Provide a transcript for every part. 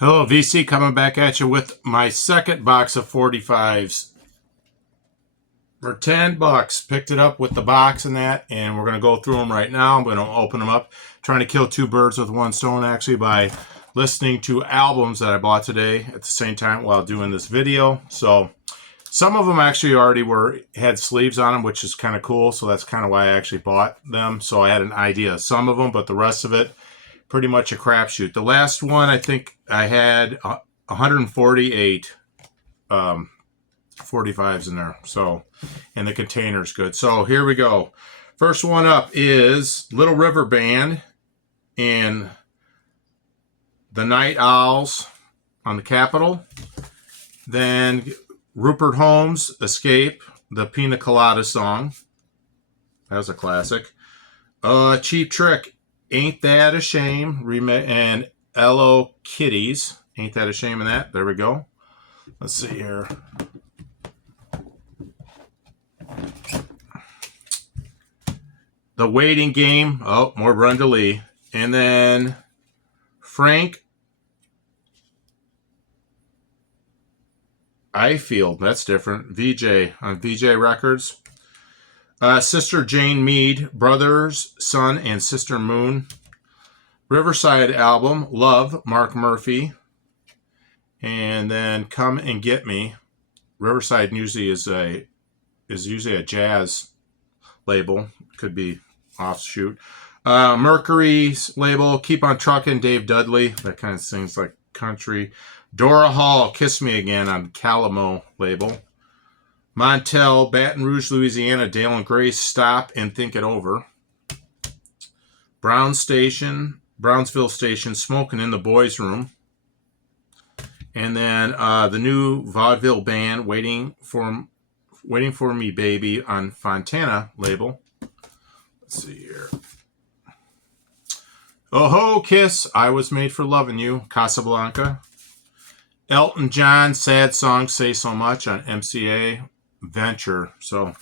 Hello, VC, coming back at you with my second box of 45s for $10. Picked it up with the box and that, and we're going to go through them right now. I'm going to open them up, trying to kill two birds with one stone, actually, by listening to albums that I bought today at the same time while doing this video. So some of them actually already had sleeves on them, which is kind of cool. So that's kind of why I actually bought them. So I had an idea of some of them, but the rest of it, pretty much a crapshoot. The last one, I think I had 148 45s in there. So, and the container's good. So here we go. First one up is Little River Band and the Night Owls on the Capitol. Then Rupert Holmes, Escape, the Pina Colada song. That was a classic. Cheap Trick, Ain't That a Shame, and Hello Kitties. Ain't That a Shame in that. There we go. Let's see here. The Waiting Game. Oh, more Brenda Lee. And then Frank Ifield. That's different. VJ on VJ Records. Sister Jane Mead, Brothers, Sun, and Sister Moon. Riverside album, Love, Mark Murphy. And then Come and Get Me. Riverside usually is usually a jazz label. Could be offshoot. Mercury's label, Keep on Truckin', Dave Dudley. That kind of sings like country. Dora Hall, Kiss Me Again on Calamo label. Montel, Baton Rouge, Louisiana, Dale and Grace, Stop and Think It Over. Brownsville Station, Smoking in the Boys Room. And then the new vaudeville band, Waiting for Me Baby on Fontana label. Let's see here. Oh Ho, Kiss, I Was Made for Loving You, Casablanca. Elton John, Sad Song, Say So Much on MCA. Venture, so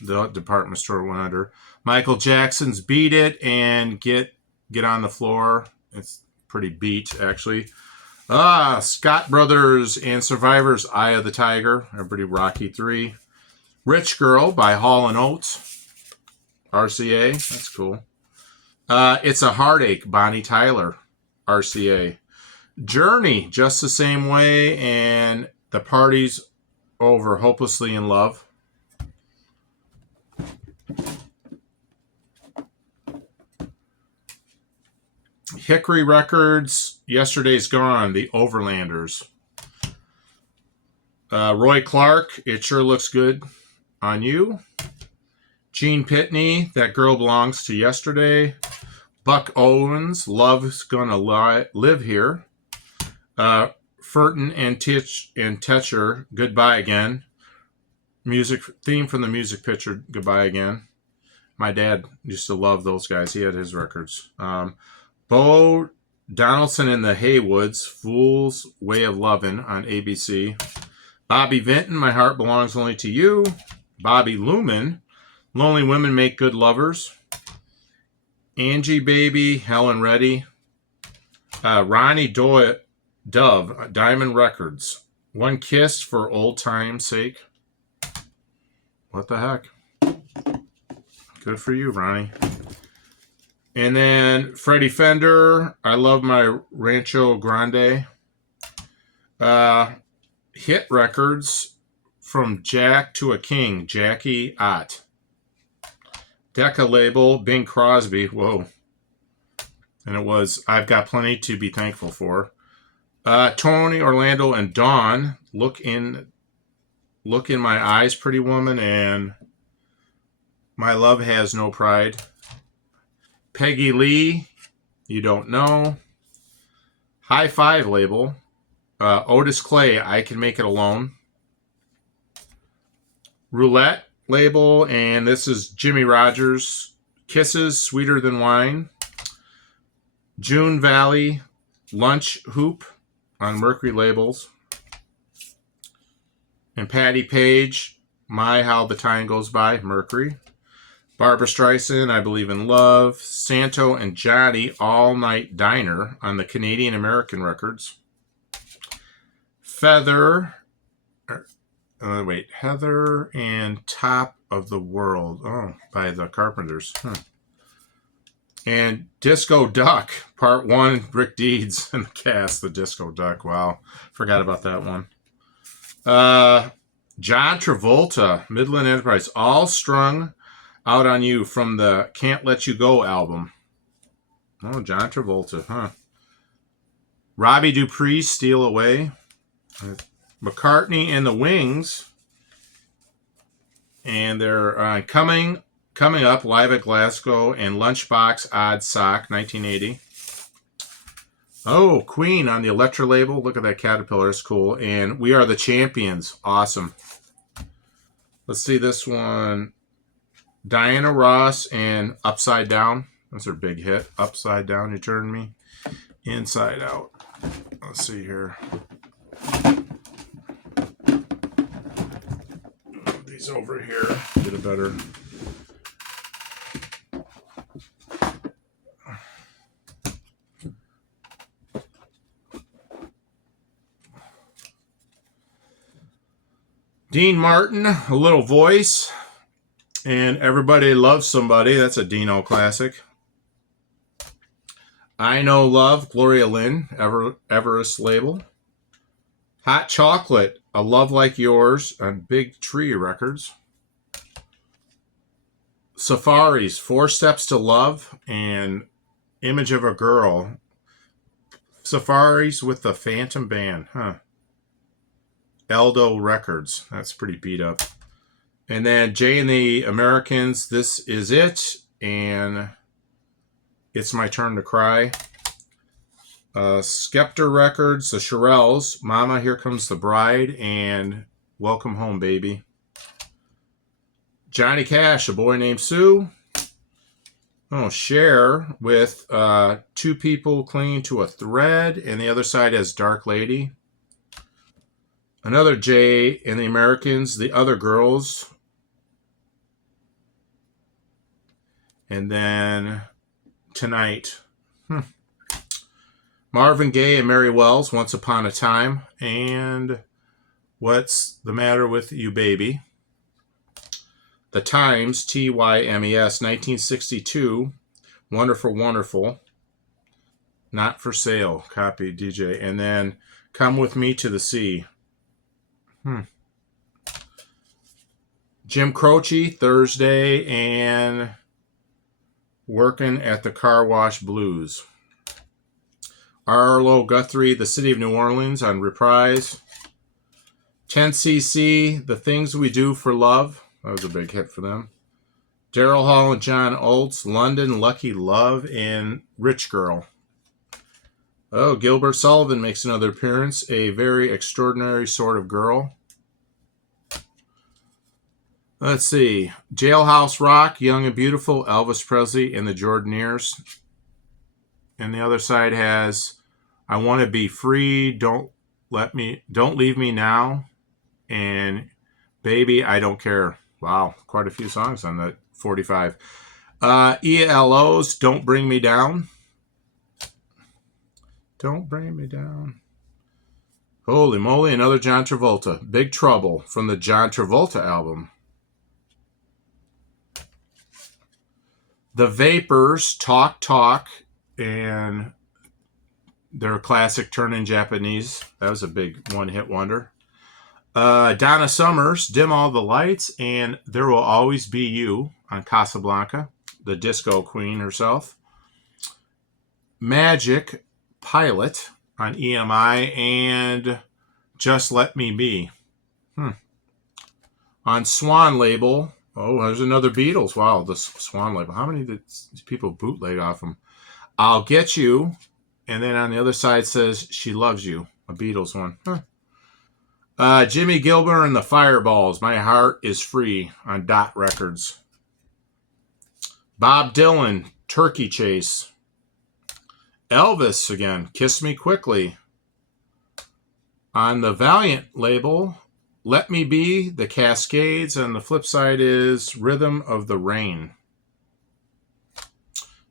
the department store went under. Michael Jackson's Beat It and Get on the Floor. It's pretty beat, actually. Scott Brothers and Survivors, Eye of the Tiger. Everybody, Rocky 3. Rich Girl by Hall & Oates. RCA, that's cool. It's a Heartache, Bonnie Tyler. RCA. Journey, Just the Same Way, and The Party's Over, Hopelessly in Love. Hickory Records, Yesterday's Gone, The Overlanders. Roy Clark, It Sure Looks Good on You. Gene Pitney, That Girl Belongs to Yesterday. Buck Owens, Love's Gonna Live Here. Furton and Tetcher, Goodbye Again. Music theme from the music picture, Goodbye Again. My dad used to love those guys. He had his records. Bo Donaldson and the Haywoods, Fool's Way of Lovin' on ABC. Bobby Vinton, My Heart Belongs Only to You. Bobby Luman, Lonely Women Make Good Lovers. Angie Baby, Helen Reddy. Ronnie Dove, Diamond Records. One Kiss for Old Time's Sake. What the heck? Good for you, Ronnie. And then Freddie Fender, I Love My Rancho Grande. Hit Records, From Jack to a King, Jackie Ott. Decca label, Bing Crosby. Whoa. And it was I've Got Plenty to Be Thankful For. Tony Orlando and Dawn, Look in My Eyes, Pretty Woman, and My Love Has No Pride. Peggy Lee, You Don't Know. High Five label, Otis Clay, I Can Make It Alone. Roulette label, and this is Jimmy Rogers, Kisses, Sweeter Than Wine. June Valley, Lunch Hoop on Mercury labels. And Patty Page, My How the Time Goes By, Mercury. Barbara Streisand, I Believe in Love. Santo and Johnny, All Night Diner on the Canadian American Records. Heather and Top of the World. Oh, by the Carpenters. And Disco Duck, Part 1, Rick Deeds and the cast, the Disco Duck. Wow, forgot about that one. John Travolta, Midland Enterprise, All Strung Out on You from the Can't Let You Go album. Oh, John Travolta, huh? Robbie Dupree, Steal Away. McCartney and the Wings. And they're coming up live at Glasgow and Lunchbox Odd Sock, 1980. Oh, Queen on the Elektra label. Look at that caterpillar. It's cool. And We Are the Champions. Awesome. Let's see this one. Diana Ross and Upside Down. That's her big hit. Upside Down, You Turn Me Inside Out. Let's see here. Move these over here. Get a better... Dean Martin, A Little Voice, and Everybody Loves Somebody. That's a Dino classic. I Know Love, Gloria Lynn, Everest label. Hot Chocolate, A Love Like Yours on Big Tree Records. Safaris, Four Steps to Love, and Image of a Girl. Safaris with the Phantom Band, huh? Eldo Records. That's pretty beat up. And then Jay and the Americans, This Is It, and It's My Turn to Cry. Skepta Records, The Shirelles, Mama, Here Comes the Bride, and Welcome Home, Baby. Johnny Cash, A Boy Named Sue. Oh, Cher with Two People Clinging to a Thread, and the other side has Dark Lady. Another Jay and the Americans, The Other Girls. And then Tonight. Marvin Gaye and Mary Wells, Once Upon a Time. And What's the Matter with You, Baby? The Times, T-Y-M-E-S, 1962. Wonderful, Wonderful. Not for Sale, copy DJ. And then Come With Me to the Sea. Jim Croce, Thursday, and Working at the Car Wash Blues. Arlo Guthrie, The City of New Orleans on Reprise. 10cc, The Things We Do for Love. That was a big hit for them. Daryl Hall and John Oates, London, Lucky Love, and Rich Girl. Oh, Gilbert Sullivan makes another appearance. A Very Extraordinary Sort of Girl. Let's see. Jailhouse Rock, Young and Beautiful, Elvis Presley and the Jordanaires. And the other side has I Want to Be Free, Don't Leave Me Now, and Baby, I Don't Care. Wow, quite a few songs on that 45. ELO's Don't Bring Me Down. Don't Bring Me Down. Holy moly, another John Travolta. Big Trouble from the John Travolta album. The Vapors, Talk Talk, and their classic Turnin' Japanese. That was a big one-hit wonder. Donna Summers, Dim All the Lights, and There Will Always Be You on Casablanca, the disco queen herself. Magic, Pilot on EMI, and Just Let Me Be. On Swan label, oh, there's another Beatles. Wow, the Swan label. How many did people bootleg off them? I'll Get You, and then on the other side says She Loves You, a Beatles one. Jimmy Gilbert and the Fireballs, My Heart Is Free on Dot Records. Bob Dylan, Turkey Chase. Elvis again, Kiss Me Quickly. On the Valiant label, Let Me Be, The Cascades, and the flip side is Rhythm of the Rain.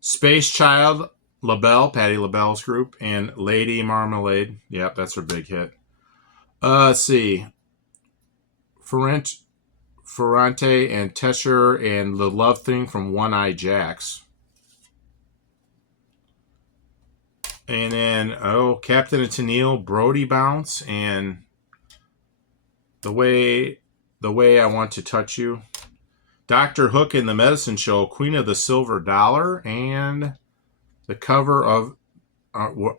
Space Child, LaBelle, Patti LaBelle's group, and Lady Marmalade. Yep, that's her big hit. Let's see. Ferrante and Tesher and The Love Thing from One Eye Jacks. And then, Captain and Tennille, Brody Bounce, and the way I Want to Touch You. Dr. Hook and the Medicine Show, Queen of the Silver Dollar, and the cover of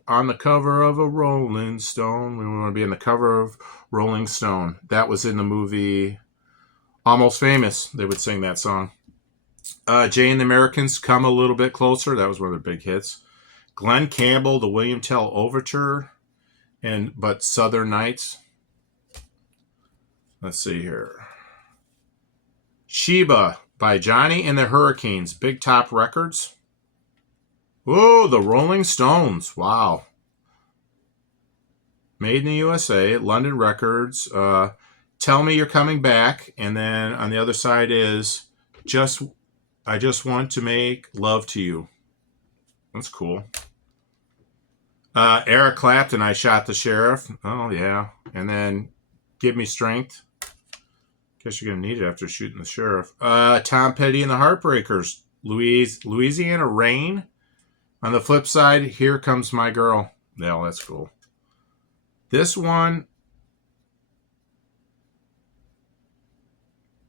on the cover of a Rolling Stone. We want to be in the cover of Rolling Stone. That was in the movie Almost Famous. They would sing that song. Jay and the Americans, Come a Little Bit Closer. That was one of their big hits. Glenn Campbell, the William Tell Overture, but Southern Nights. Let's see here. Sheba by Johnny and the Hurricanes, Big Top Records. Whoa, the Rolling Stones. Wow. Made in the USA, London Records. Tell Me You're Coming Back. And then on the other side is I Just Want to Make Love to You. That's cool. Eric Clapton, I Shot the Sheriff. Oh, yeah. And then Give Me Strength. Guess you're going to need it after shooting the sheriff. Tom Petty and the Heartbreakers. Louisiana Rain. On the flip side, Here Comes My Girl. Yeah, that's cool. This one,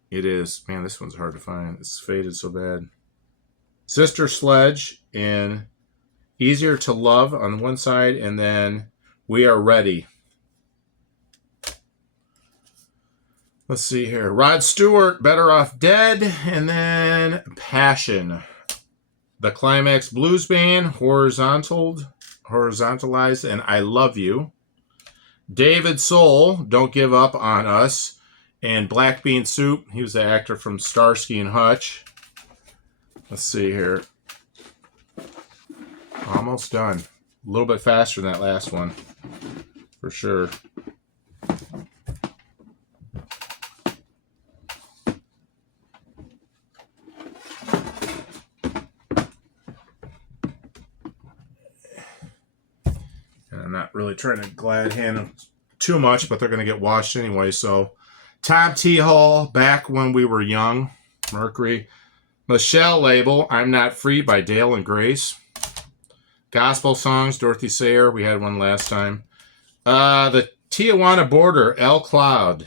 it is. Man, this one's hard to find. It's faded so bad. Sister Sledge and Easier to Love on one side, and then We Are Ready. Let's see here. Rod Stewart, Better Off Dead, and then Passion. The Climax Blues Band, Horizontalized, and I Love You. David Soul, Don't Give Up on Us, and Black Bean Soup. He was the actor from Starsky and Hutch. Let's see here. Almost done. A little bit faster than that last one, for sure. I'm not really trying to glad hand them too much, but they're going to get washed anyway. So, Tom T. Hall, Back When We Were Young, Mercury. Michelle Label, I'm Not Free by Dale and Grace. Gospel Songs, Dorothy Sayer. We had one last time. The Tijuana Border, El Cloud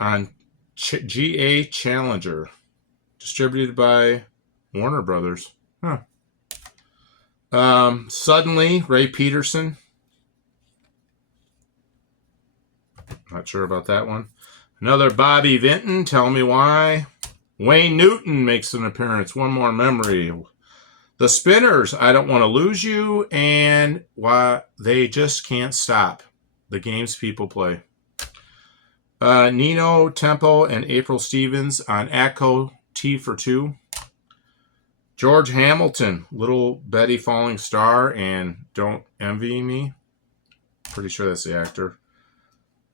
on GA Challenger. Distributed by Warner Brothers. Huh. Suddenly, Ray Peterson. Not sure about that one. Another Bobby Vinton, Tell Me Why. Wayne Newton makes an appearance. One More Memory. The Spinners, I Don't Want to Lose You. And Why They Just Can't Stop. The Games People Play. Nino Tempo and April Stevens on Atco, T for Two. George Hamilton, Little Betty Falling Star, and Don't Envy Me. Pretty sure that's the actor.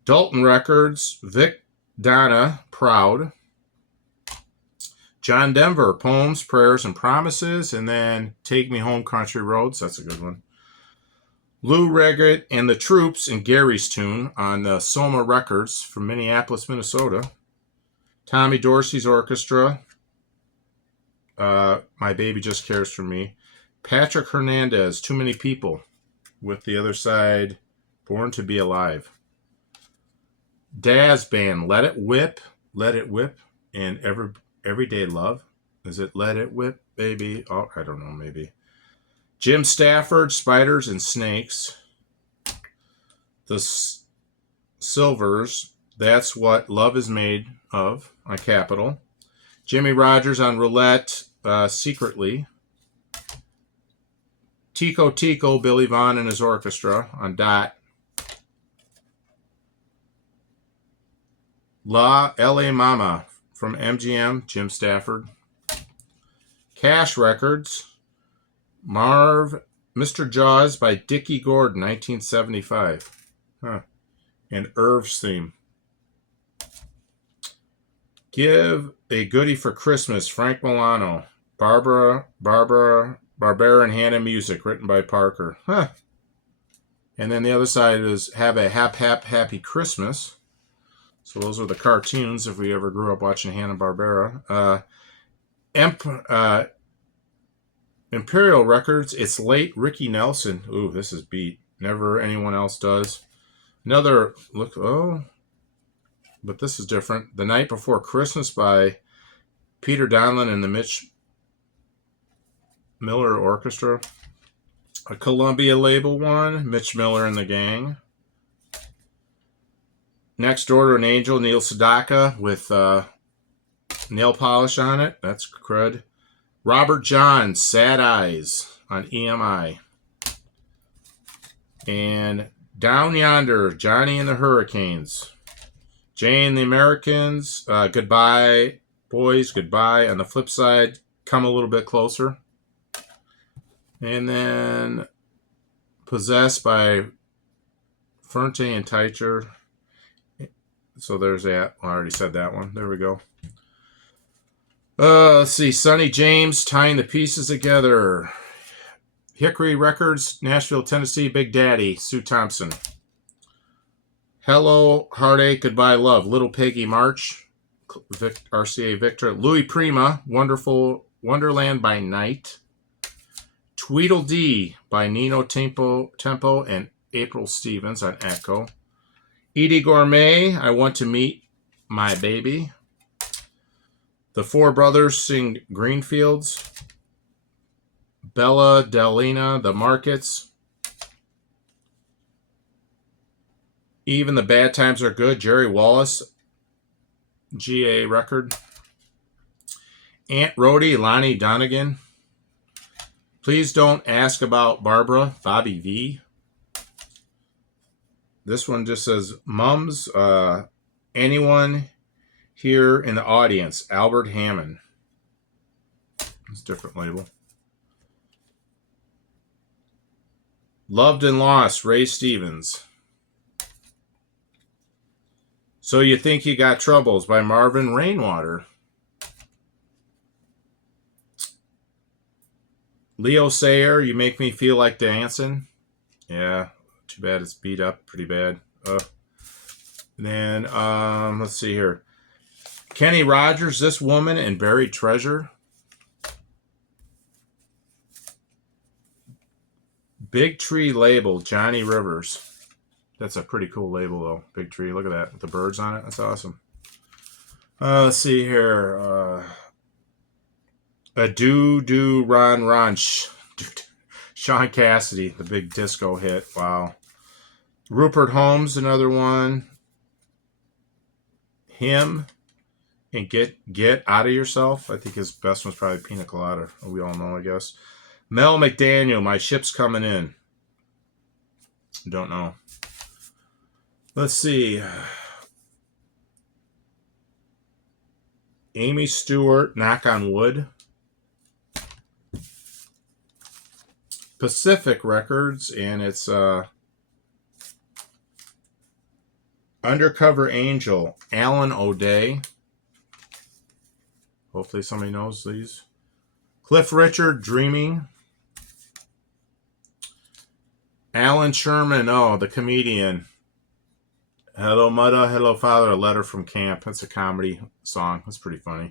Dalton Records, Vic Donna, Proud. John Denver, Poems, Prayers, and Promises. And then Take Me Home, Country Roads. That's a good one. Lou Reggett and the Troops and Gary's Tune on the Soma Records from Minneapolis, Minnesota. Tommy Dorsey's Orchestra. My Baby Just Cares for Me. Patrick Hernandez, Too Many People. With the other side, Born to Be Alive. Daz Band, Let It Whip, and Everyday Love. Is it Let It Whip, Baby? Oh, I don't know, maybe. Jim Stafford, Spiders and Snakes. The Silvers, That's What Love Is Made Of, on Capitol. Jimmy Rogers on Roulette, Secretly. Tico Tico, Billy Vaughn and his orchestra on Dot. La L.A. Mama from MGM, Jim Stafford. Cash Records, Mr. Jaws by Dickie Gordon, 1975. Huh. And Irv's Theme. Give a Goodie for Christmas, Frank Milano. Barbara and Hannah music, written by Parker. Huh. And then the other side is Have a Happy Christmas. So those are the cartoons if we ever grew up watching Hanna-Barbera. Imperial Records, It's Late, Ricky Nelson. Ooh, this is beat. Never anyone else does. Another look. Oh, but this is different. The Night Before Christmas by Peter Donlin and the Mitch Miller Orchestra. A Columbia label one, Mitch Miller and the Gang. Next Door to an Angel, Neil Sedaka with nail polish on it. That's crud. Robert John, Sad Eyes on EMI. And Down Yonder, Johnny and the Hurricanes. Jay and the Americans, Goodbye Boys, Goodbye. On the flip side, Come a Little Bit Closer. And then Possessed by Fernie and Teicher. So there's that. I already said that one. There we go. Let's see. Sonny James, Tying the Pieces Together. Hickory Records, Nashville, Tennessee, Big Daddy, Sue Thompson. Hello, Heartache, Goodbye, Love, Little Peggy March, RCA Victor. Louis Prima, Wonderful Wonderland by Night. Tweedledee by Nino Tempo and April Stevens on Echo. Edie Gourmet, I Want to Meet My Baby. The Four Brothers sing Greenfields. Bella Delina, The Markets. Even the Bad Times Are Good, Jerry Wallace, GA record. Aunt Rhody, Lonnie Donegan. Please Don't Ask About Barbara, Bobby V. This one just says, Mums, anyone here in the audience, Albert Hammond. It's a different label. Loved and Lost, Ray Stevens. So You Think You Got Troubles by Marvin Rainwater. Leo Sayer, You Make Me Feel Like Dancing. Yeah, too bad it's beat up pretty bad. And then, let's see here. Kenny Rogers, This Woman and Buried Treasure. Big Tree label, Johnny Rivers. That's a pretty cool label, though. Big Tree. Look at that with the birds on it. That's awesome. Let's see here. A Do Ron. Sean Cassidy, the big disco hit. Wow. Rupert Holmes, another one. Him and Get Out of Yourself. I think his best one's probably Pina Colada. We all know, I guess. Mel McDaniel, My Ship's Coming In. Don't know. Let's see. Amy Stewart, Knock on Wood. Pacific Records, and it's Undercover Angel, Alan O'Day. Hopefully somebody knows these. Cliff Richard, Dreaming. Alan Sherman, the comedian. Hello, Mother, Hello, Father, A Letter from Camp. That's a comedy song. That's pretty funny.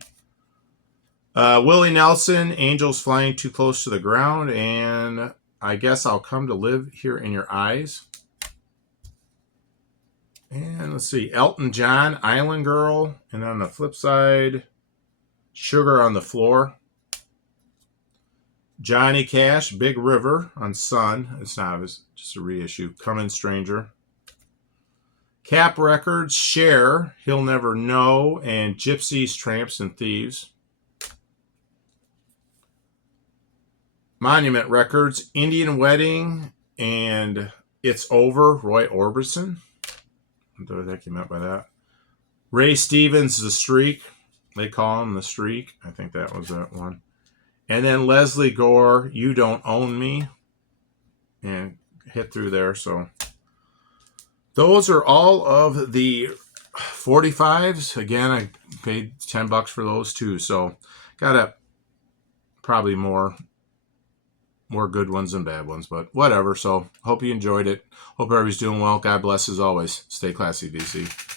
Willie Nelson, Angels Flying Too Close to the Ground, and I Guess I'll Come to Live Here in Your Eyes. And let's see, Elton John, Island Girl, and on the flip side, Sugar on the Floor. Johnny Cash, Big River on Sun. It's not, it's just a reissue. Coming Stranger. Cap Records, Cher, He'll Never Know, and Gypsies, Tramps, and Thieves. Monument Records, Indian Wedding, and It's Over, Roy Orbison. What do I think you meant by that? Ray Stevens, The Streak. They call him The Streak. I think that was that one. And then Leslie Gore, You Don't Own Me. And hit through there. So those are all of the 45s. Again, I paid $10 for those too. So got a probably more good ones than bad ones, but whatever. So hope you enjoyed it. Hope everybody's doing well. God bless as always. Stay classy, DC.